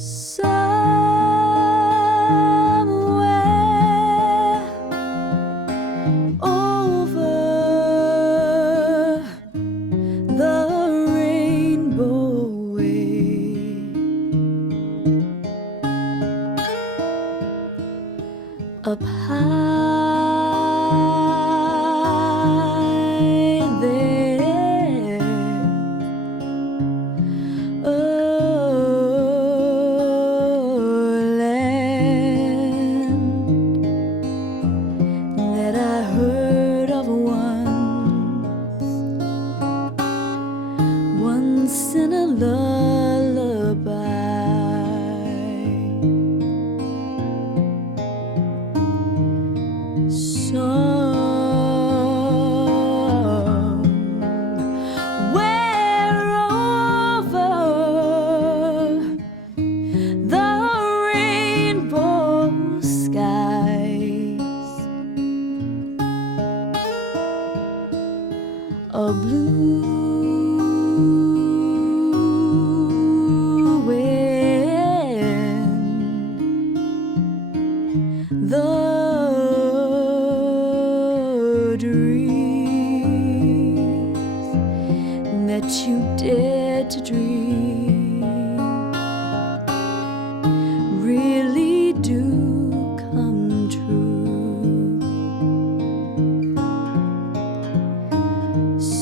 Somewhere over the rainbow way, up high there, land that I heard of once in a lullaby. Somewhere over the rainbow skies, a blue wind, the dreams that you dared to dream really do come true.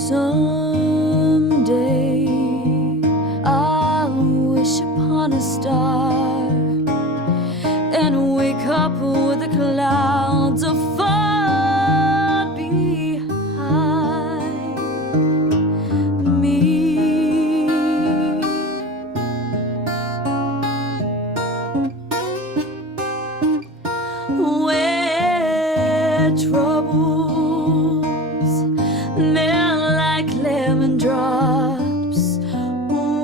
Someday I'll wish upon a star and wake up with the clouds of far behind me. Where troubles melt like lemon drops,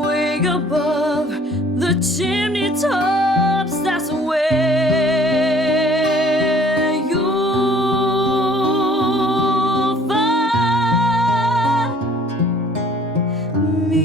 way above the chimney tops, that's where you'll find me.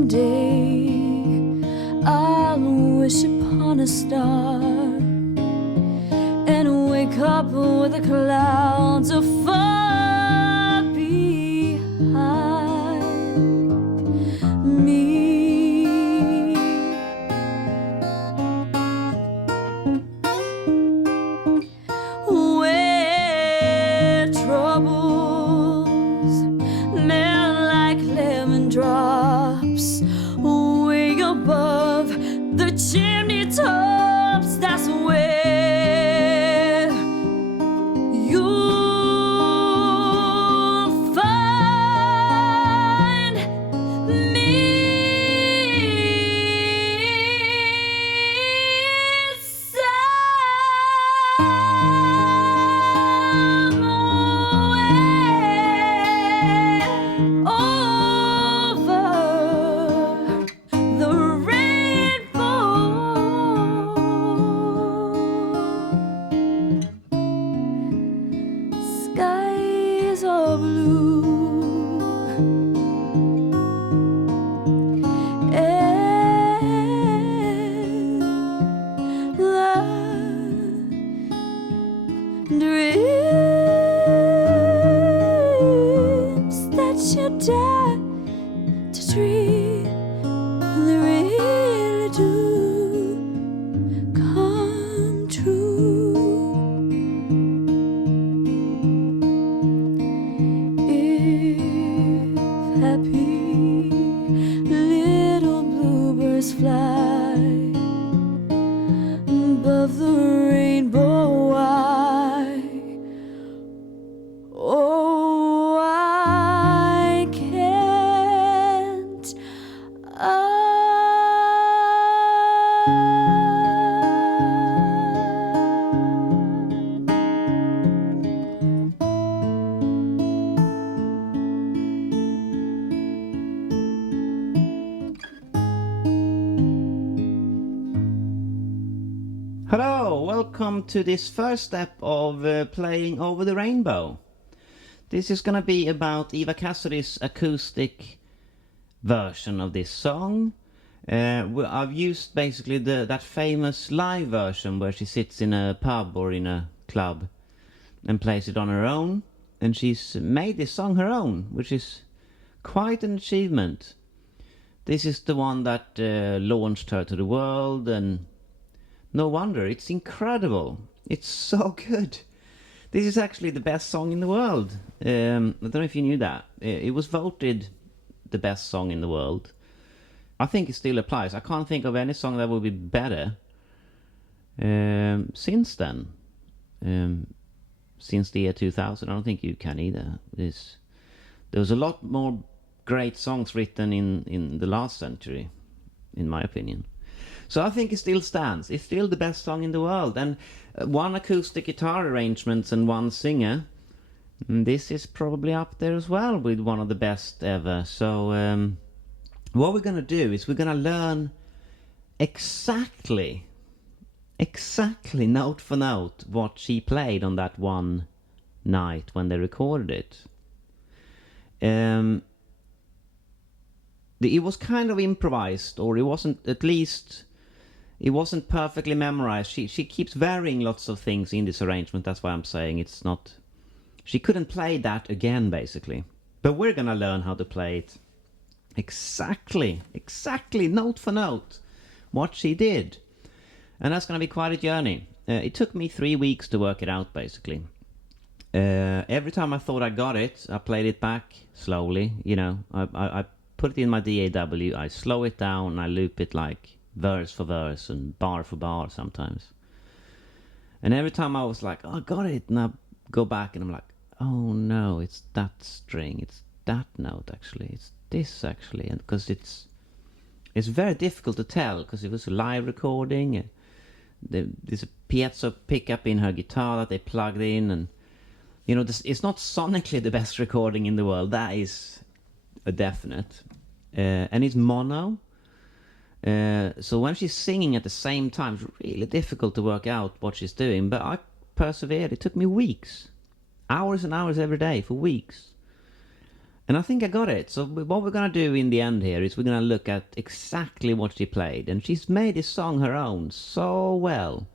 Someday I'll wish upon a star and wake up with the clouds of far behind me. Where troubles melt like lemon drops, way above the chimney tops, that's where you'll find me. Skies are blue and the dreams that you dare to dream, they really do come true. welcome to this first step of playing Over the Rainbow. This is gonna be about Eva Cassidy's acoustic version of this song. I've used basically that famous live version where she sits in a pub or in a club and plays it on her own, and she's made this song her own, which is quite an achievement. This is the one that launched her to the world, and no wonder, it's incredible. It's so good. This is actually the best song in the world. I don't know if you knew that. It was voted the best song in the world. I think it still applies. I can't think of any song that would be better since then. Since the year 2000. I don't think you can either. There was a lot more great songs written in the last century, in my opinion. So I think it still stands. It's still the best song in the world. And one acoustic guitar arrangement and one singer. This is probably up there as well with one of the best ever. So what we're going to do is we're going to learn exactly note for note what she played on that one night when they recorded it. It was kind of improvised, or it wasn't, at least it wasn't perfectly memorized. She keeps varying lots of things in this arrangement. That's why I'm saying it's not, she couldn't play that again basically, but we're gonna learn how to play it exactly note for note what she did, and that's gonna be quite a journey. It took me 3 weeks to work it out basically. Every time I thought I got it, I played it back slowly, you know. I put it in my DAW, I slow it down, I loop it like verse for verse and bar for bar sometimes. And every time I was like, oh, I got it, and I go back and I'm like, oh no, it's that string, it's that note actually, it's this actually. And because it's very difficult to tell, because it was a live recording. There's a piezo pickup in her guitar that they plugged in, and you know, it's not sonically the best recording in the world, that is a definite. And it's mono. So when she's singing at the same time, it's really difficult to work out what she's doing. But I persevered. It took me weeks. Hours and hours every day for weeks. And I think I got it. So what we're going to do in the end here is we're going to look at exactly what she played. And she's made this song her own so well.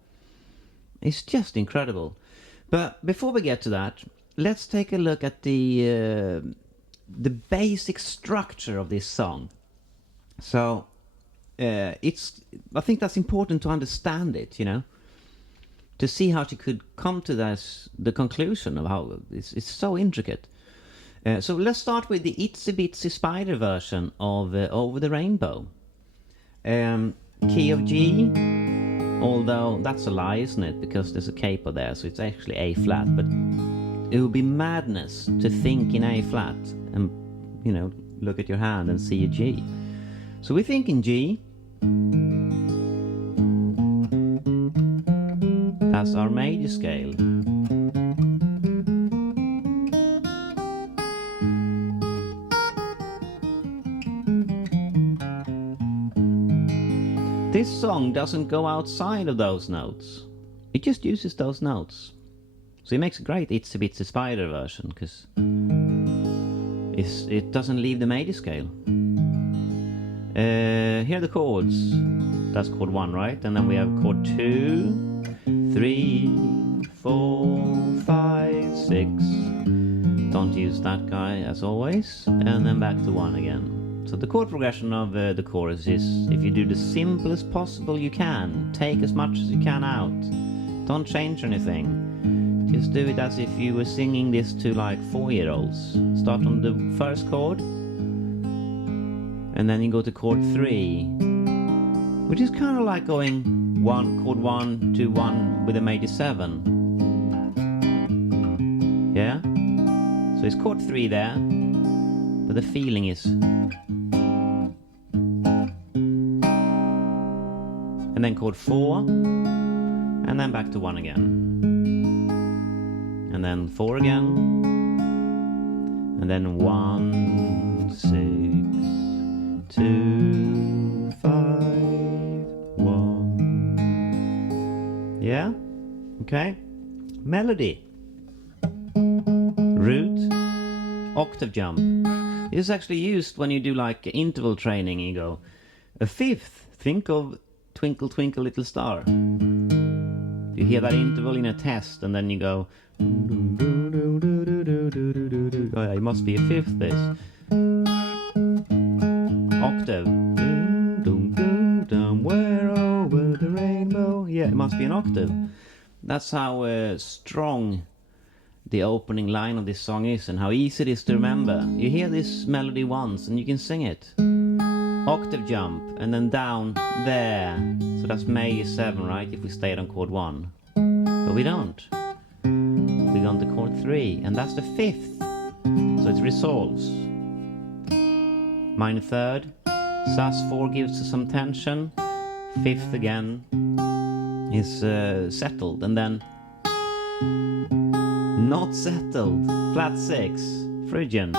It's just incredible. But before we get to that, let's take a look at the basic structure of this song. So I think that's important to understand it, you know, to see how she could come to the conclusion of how it's so intricate. So let's start with the Itsy Bitsy Spider version of Over the Rainbow. Key of G, although that's a lie, isn't it? Because there's a capo there, so it's actually A flat. But it would be madness to think in A flat and, you know, look at your hand and see a G. So we think in G. That's our major scale. This song doesn't go outside of those notes. It just uses those notes. So it makes a great Itsy Bitsy Spider version, because it doesn't leave the major scale. Here are the chords. That's chord 1, right? And then we have chord 2, 3, 4, 5, 6. Don't use that guy as always. And then back to 1 again. So the chord progression of the chorus is, if you do the simplest possible you can, take as much as you can out. Don't change anything. Just do it as if you were singing this to like 4-year-olds. Start on the first chord, and then you go to chord 3, which is kind of like going chord 1 to 1 with a major 7. Yeah? So it's chord 3 there, but the feeling is. And then chord 4, and then back to 1 again. And then 4 again, and then 1, 6, 2, 5, 1. Yeah? Okay? Melody. Root. Octave jump. This is actually used when you do like interval training. You go a fifth. Think of Twinkle Twinkle Little Star. You hear that interval in a test, and then you go. Oh yeah, it must be a fifth. This octave. Where over the rainbow. Yeah, it must be an octave. That's how strong the opening line of this song is, and how easy it is to remember. You hear this melody once and you can sing it. Octave jump and then down there. So that's major 7, right? If we stayed on chord 1. But we don't. We're on to chord 3, and that's the 5th. So it resolves. Minor 3rd. Sus4 gives us some tension. 5th again is settled, and then not settled. Flat 6. Phrygian.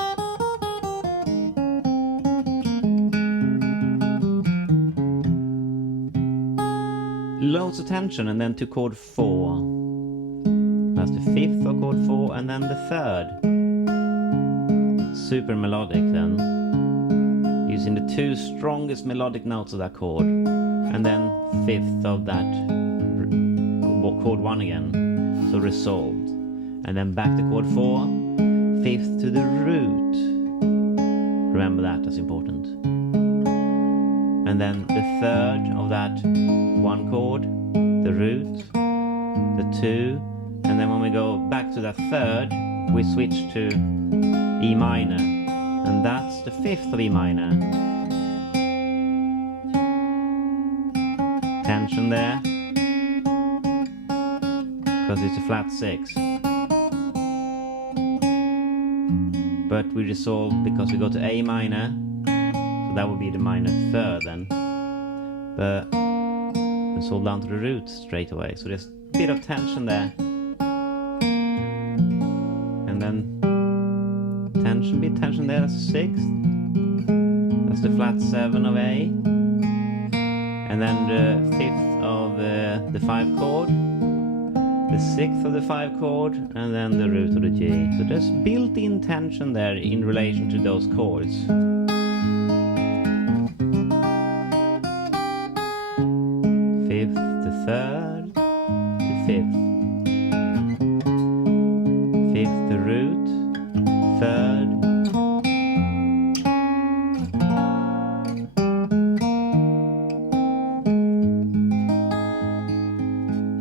Loads of tension, and then to chord 4. That's the 5th of chord 4, and then the 3rd. Super melodic then. Using the 2 strongest melodic notes of that chord, and then 5th of that chord 1 again. So resolved. And then back to chord 4. 5th to the root. Remember that's important. And then the 3rd of that 1 chord, the root, the 2, and then when we go back to that 3rd, we switch to E minor, and that's the 5th of E minor. Tension there, because it's a flat 6. But we resolve because we go to A minor. That would be the minor 3rd then. But it's all down to the root straight away. So there's a bit of tension there. And then tension there, that's the 6th. That's the flat 7 of A. And then the 5th of the 5 chord. The 6th of the 5 chord. And then the root of the G. So there's built-in tension there in relation to those chords. 3rd, the 5th. 5th, the root. 3rd.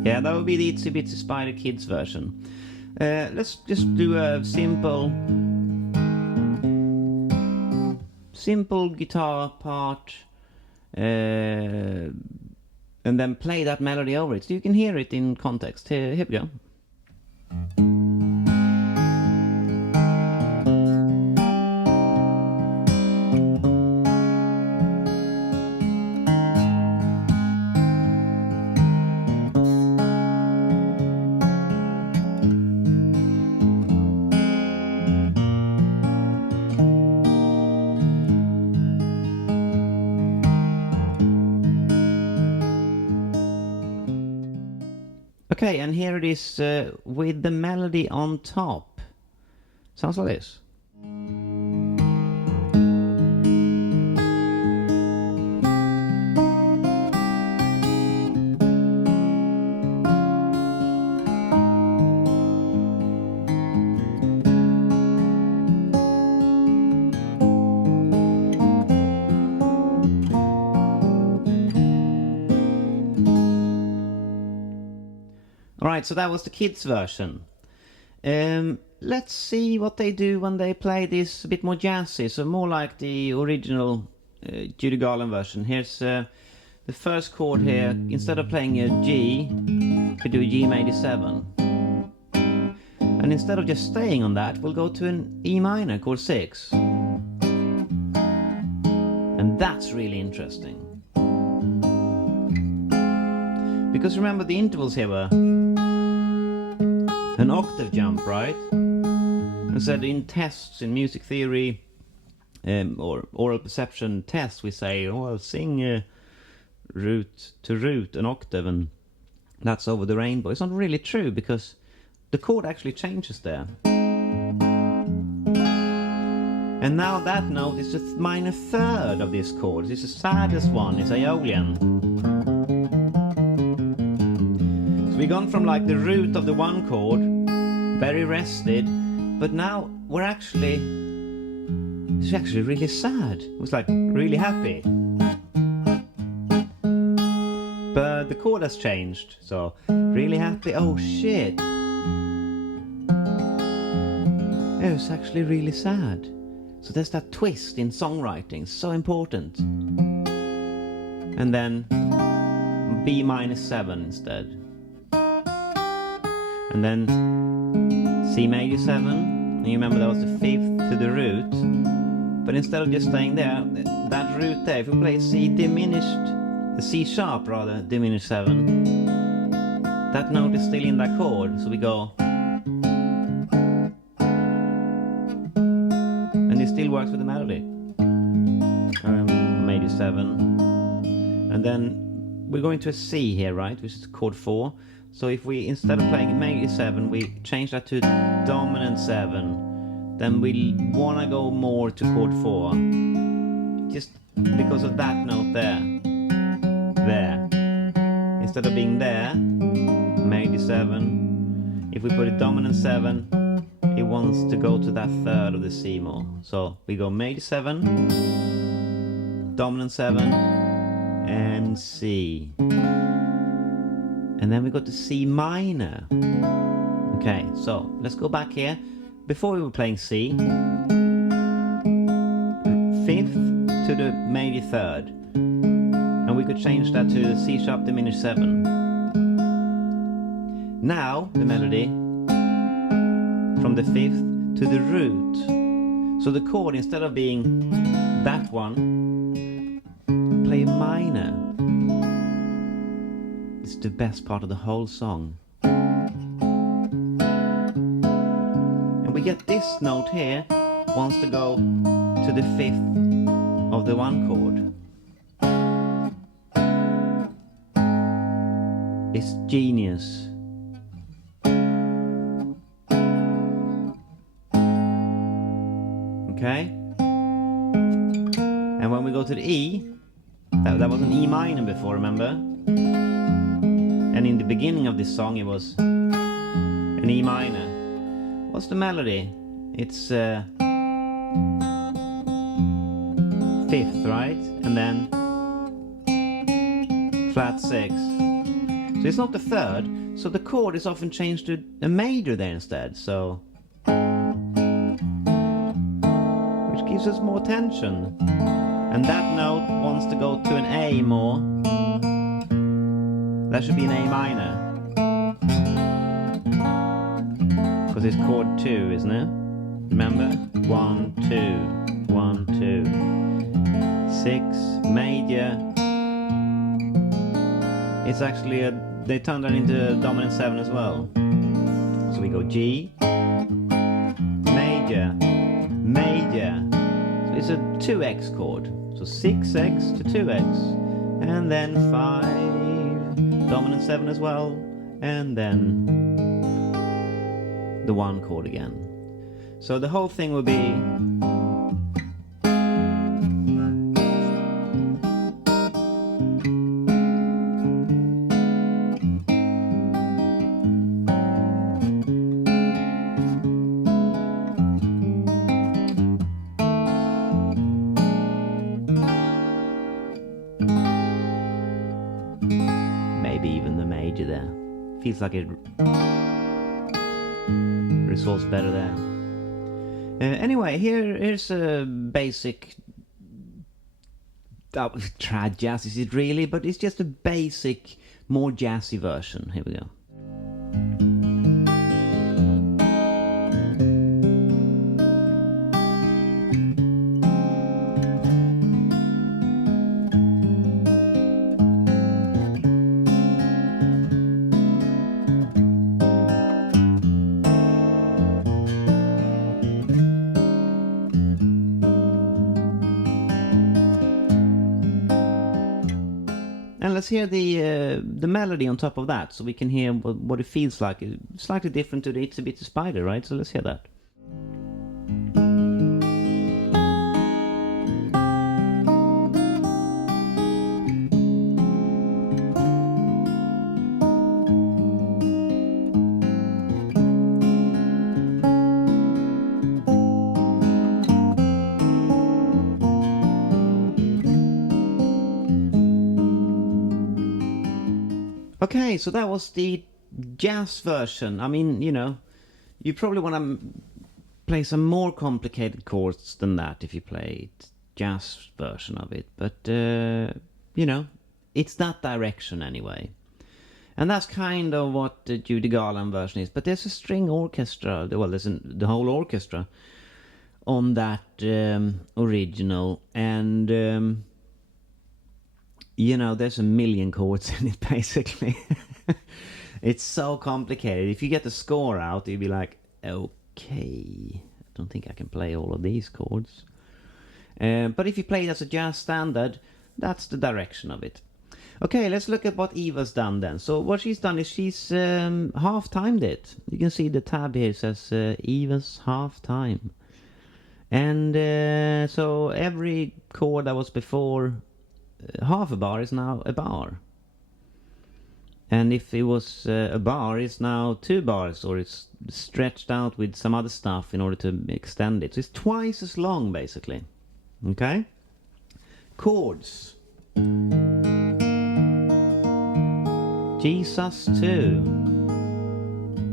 Yeah, that would be the Itsy Bitsy Spider Kids version. Let's just do a simple guitar part. And then play that melody over it, so you can hear it in context. Here we go. Okay, and here it is with the melody on top. Sounds like this. Alright, so that was the kids version. Let's see what they do when they play this a bit more jazzy, so more like the original Judy Garland version. Here's the first chord here. Instead of playing a G, we do a G major 7. And instead of just staying on that, we'll go to an E minor, chord 6. And that's really interesting. Because remember, the intervals here were an octave jump, right? And said in tests, in music theory, or oral perception tests, we say, oh, I'll sing root to root, an octave, and That's Over the Rainbow. It's not really true because the chord actually changes there. And now that note is the minor third of this chord. It's the saddest one. It's Aeolian. So we've gone from like the root of the one chord, very rested, but now it's actually really sad. It was like really happy. But the chord has changed, so really happy. Oh shit. It was actually really sad. So there's that twist in songwriting, so important. And then B minus 7 instead. And then C major 7. And you remember that was the fifth to the root. But instead of just staying there, that root there, if we play C diminished, the C sharp rather, diminished 7, that note is still in that chord, so we go, and it still works with the melody. Major 7, and then we're going to a C here, right, which is chord 4. So if we, instead of playing major 7, we change that to dominant 7, then we want to go more to chord 4, just because of that note there. Instead of being there, major 7, if we put a dominant 7, it wants to go to that third of the C more. So we go major 7, dominant 7, and C. And then we go to C minor. Okay, so let's go back here. Before we were playing C, 5th to the major 3rd. And we could change that to C sharp diminished 7. Now the melody from the 5th to the root. So the chord, instead of being that one, play a minor. It's the best part of the whole song. And we get this note here wants to go to the 5th of the one chord. It's genius. Okay? And when we go to the E, that was an E minor before, remember? And in the beginning of this song it was an E minor. What's the melody? It's 5th, right? And then flat 6. So it's not the 3rd, so the chord is often changed to a major there instead, so which gives us more tension. And that note wants to go to an A more. That should be an A minor. Because it's chord 2, isn't it? Remember? 1, 2, 1, 2. 6, major. It's actually they turned that into a dominant 7 as well. So we go G, major, major. So it's a 2x chord. So 6x to 2x. And then 5, dominant 7 as well. And then the 1 chord again. So the whole thing will be there. Feels like it resolves better there. Anyway, here's a basic trad jazz, is it really? But it's just a basic, more jazzy version. Here we go. And let's hear the melody on top of that, so we can hear what it feels like. It's slightly different to the Itsy Bitsy Spider, right? So let's hear that. Okay, so that was the jazz version. I mean, you know, you probably want to play some more complicated chords than that if you play jazz version of it. But, you know, it's that direction anyway. And that's kind of what the Judy Garland version is. But there's a string orchestra, well, there's the whole orchestra on that original. And... you know, there's a million chords in it, basically. It's so complicated. If you get the score out, you'd be like, okay, I don't think I can play all of these chords. But if you play it as a jazz standard, that's the direction of it. Okay, let's look at what Eva's done then. So what she's done is she's half-timed it. You can see the tab here says Eva's half-time. And so every chord that was before... half a bar is now a bar. And if it was a bar, it's now 2 bars, or it's stretched out with some other stuff in order to extend it. So it's twice as long, basically. Okay? Chords. G sus2.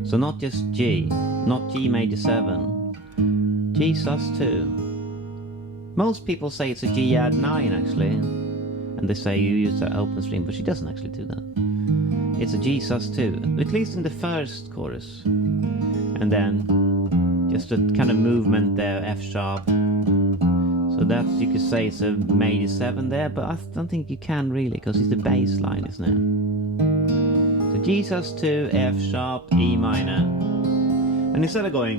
So not just G, not G major 7. G sus2. Most people say it's a G add 9, actually. And they say you use the open string, but she doesn't actually do that. It's a G sus2, at least in the first chorus. And then just a kind of movement there, F sharp. So that's, you could say it's a major 7 there, but I don't think you can really, because it's the bass line, isn't it? So G sus2, F sharp, E minor. And instead of going,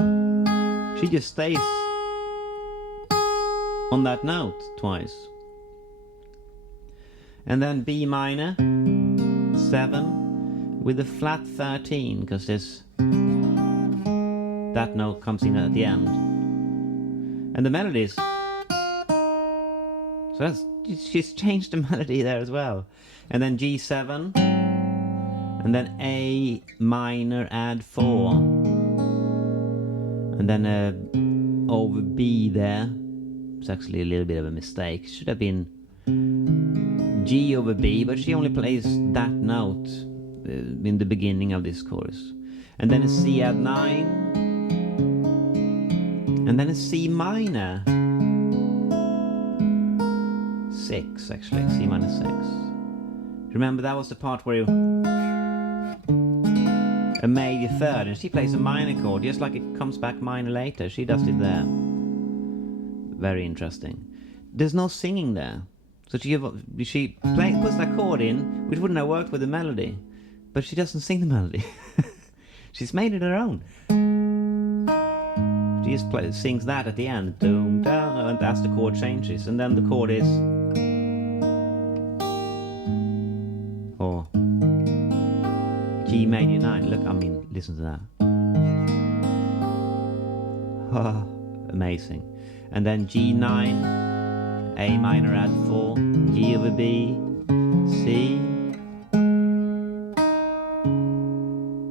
she just stays on that note twice. And then B minor, 7, with a flat 13, because that note comes in at the end. And the melodies, so she's changed the melody there as well. And then G7, and then A minor add 4. And then over B there. It's actually a little bit of a mistake. Should have been G over B, but she only plays that note in the beginning of this chorus. And then a C add 9. And then a C minor 6, actually, C minor 6. Remember, that was the part where a major 3rd, and she plays a minor chord, just like it comes back minor later. She does it there. Very interesting. There's no singing there. So she puts that chord in, which wouldn't have worked with the melody. But she doesn't sing the melody. She's made it her own. She just sings that at the end. Doom, down, and as the chord changes. And then the chord is... or... G major 9. Look, I mean, listen to that. Oh, amazing. And then G9... A minor add 4, G over B, C.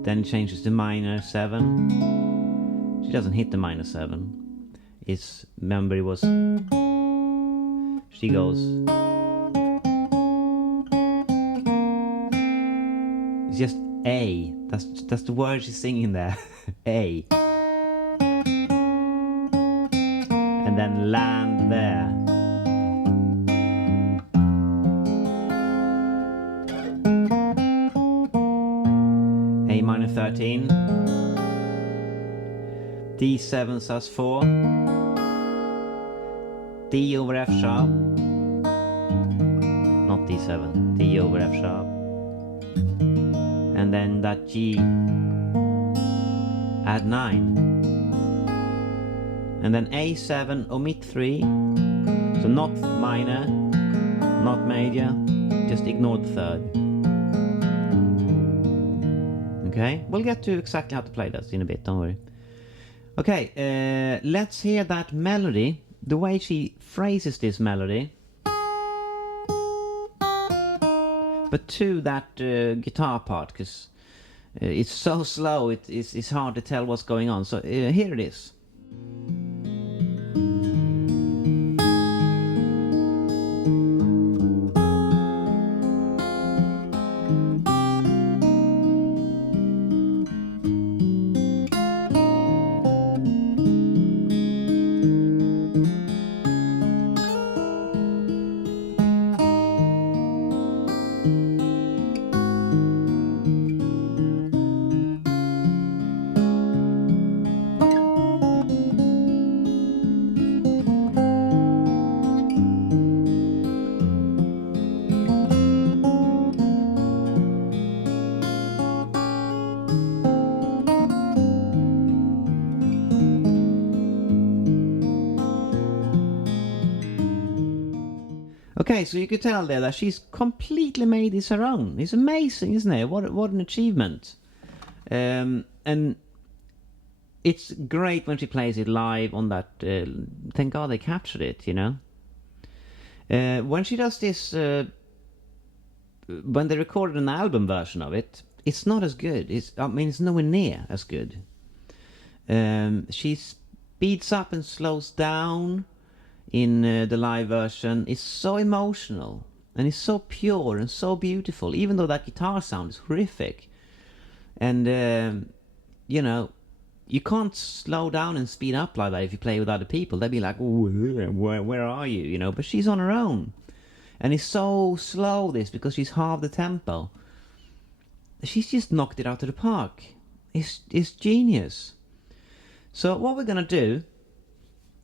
Then it changes to minor 7. She doesn't hit the minor 7. Remember, it was... She goes... It's just A. That's the word she's singing there. A. And then land there. A minor 13, D7 sus4, D over F sharp, not D7, D over F sharp, and then that G add 9, and then A7 omit 3, so not minor, not major, just ignore the third. Okay, we'll get to exactly how to play this in a bit, don't worry. Okay, let's hear that melody, the way she phrases this melody. But to that guitar part, because it's so slow, it's hard to tell what's going on. So here it is. Okay, so you could tell there that she's completely made this her own. It's amazing, isn't it? What an achievement. And it's great when she plays it live on that. Thank God they captured it, you know. When she does this, when they recorded an album version of it, it's not as good. It's nowhere near as good. She speeds up and slows down in the live version. It's so emotional and it's so pure and so beautiful, even though that guitar sound is horrific. And you know, you can't slow down and speed up like that if you play with other people. They'd be like, where are you, you know? But she's on her own, and it's so slow this, because she's half the tempo. She's just knocked it out of the park. It's genius. So what we're gonna do,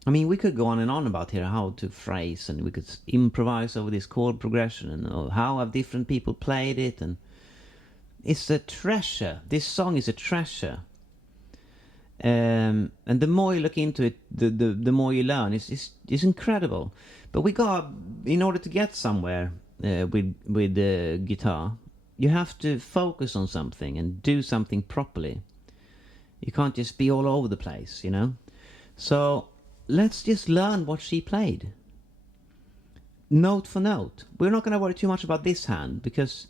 I mean, we could go on and on about here how to phrase, and we could improvise over this chord progression, and how have different people played it, and it's a treasure. This song is a treasure. And the more you look into it, the more you learn. It's incredible. But in order to get somewhere with the guitar, you have to focus on something and do something properly. You can't just be all over the place, you know. So let's just learn what she played, note for note. We're not going to worry too much about this hand, because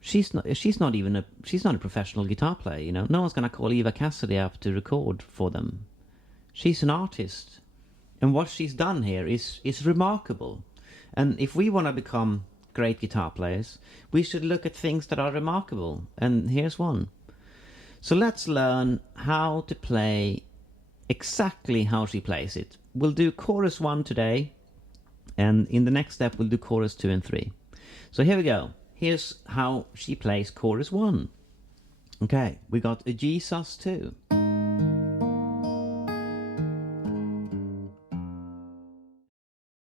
she's not a professional guitar player, you know. No one's going to call Eva Cassidy up to record for them. She's an artist, and what she's done here is remarkable. And if we want to become great guitar players, we should look at things that are remarkable, and here's one. So let's learn how to play exactly how she plays it. We'll do chorus 1 today, and in the next step we'll do chorus 2 and 3. So here we go. Here's how she plays chorus 1. Okay, we got a G sus2.